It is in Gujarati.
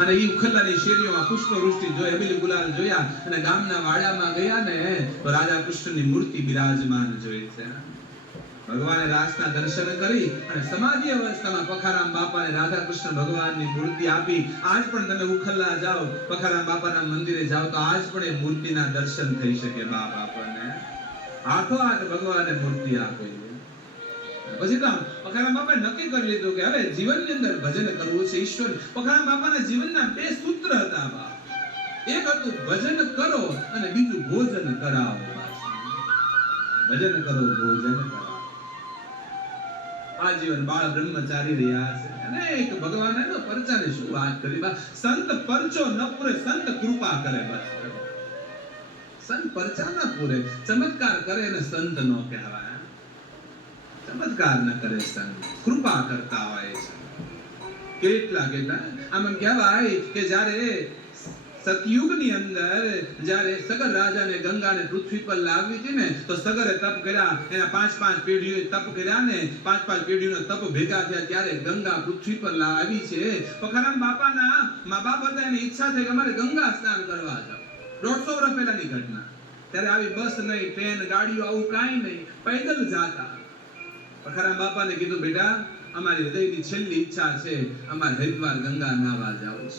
અને એ ઉખલ્લાની શેરીઓમાં પુષ્પવૃષ્ટિ જોઈ, અબીલ ગુલાલ જોયા અને ગામના વાડામાં ગયા ને તો રાધા કૃષ્ણની મૂર્તિ બિરાજમાન જોઈ છે. ભગવાને રાસના દર્શન કરી અને સમાધિ અવસ્થામાં પખારામ બાપાને રાધા કૃષ્ણ ભગવાનની મૂર્તિ આપી. આજ પણ તમે ઉખલ્લા જાઓ, પખારામ બાપાના મંદિરે જાઓ તો આજ પણ એ મૂર્તિના દર્શન થઈ શકે. બાપ આપણને હાથો હાથ ભગવાને મૂર્તિ આપી. પછી તો પખારામ બાપાએ નક્કી કરી લીધું કે હવે જીવનની અંદર ભજન કરવું છે ઈશ્વર. પખારામ બાપાના જીવનના બે સૂત્ર હતા બાપ. એક હતું ભજન કરો અને બીજું ભોજન કરાવો. ભજન કરો, ભોજન કરાવો. આજીવન બાળ બ્રહ્મચારી રહ્યા છે. અનેક ભગવાને તો પરચાની શું વાત કરી બા. સંત પરચો ન પૂરે, સંત કૃપા કરે. બસ સંત પરચા ન પૂરે, ચમત્કાર કરે ને સંત નો કહેવાય. ચમત્કાર ન કરે સંત, કૃપા કરતા હોય છે. કેટલા આમ કહેવાય કે જ્યારે સતયુગની અંદર જ્યારે સગર રાજાને ગંગાને પૃથ્વી પર લાવી હતી ને તો સગરે તપ કર્યા. એના 5 પેઢીઓએ તપ કર્યા ને 5 પેઢીઓના તપ ભેગા થયા ત્યારે ગંગા પૃથ્વી પર લાવી છે. પખારામ બાપાના મા બાપ હતા, એની ઈચ્છા થઈ કે અમારે ગંગા સ્નાન કરવા જાવ. 150 વર્ષ પહેલાની ઘટના. ત્યારે આવી બસ નહીં, ટ્રેન, ગાડીઓ આવું કાંઈ નહીં, પૈદલ જાતા. પખારામ બાપાને કીધું બેટા અમારી હૃદયની છેલ્લી ઈચ્છા છે, અમારે હરિદ્વાર ગંગા નાહવા જાવ છે.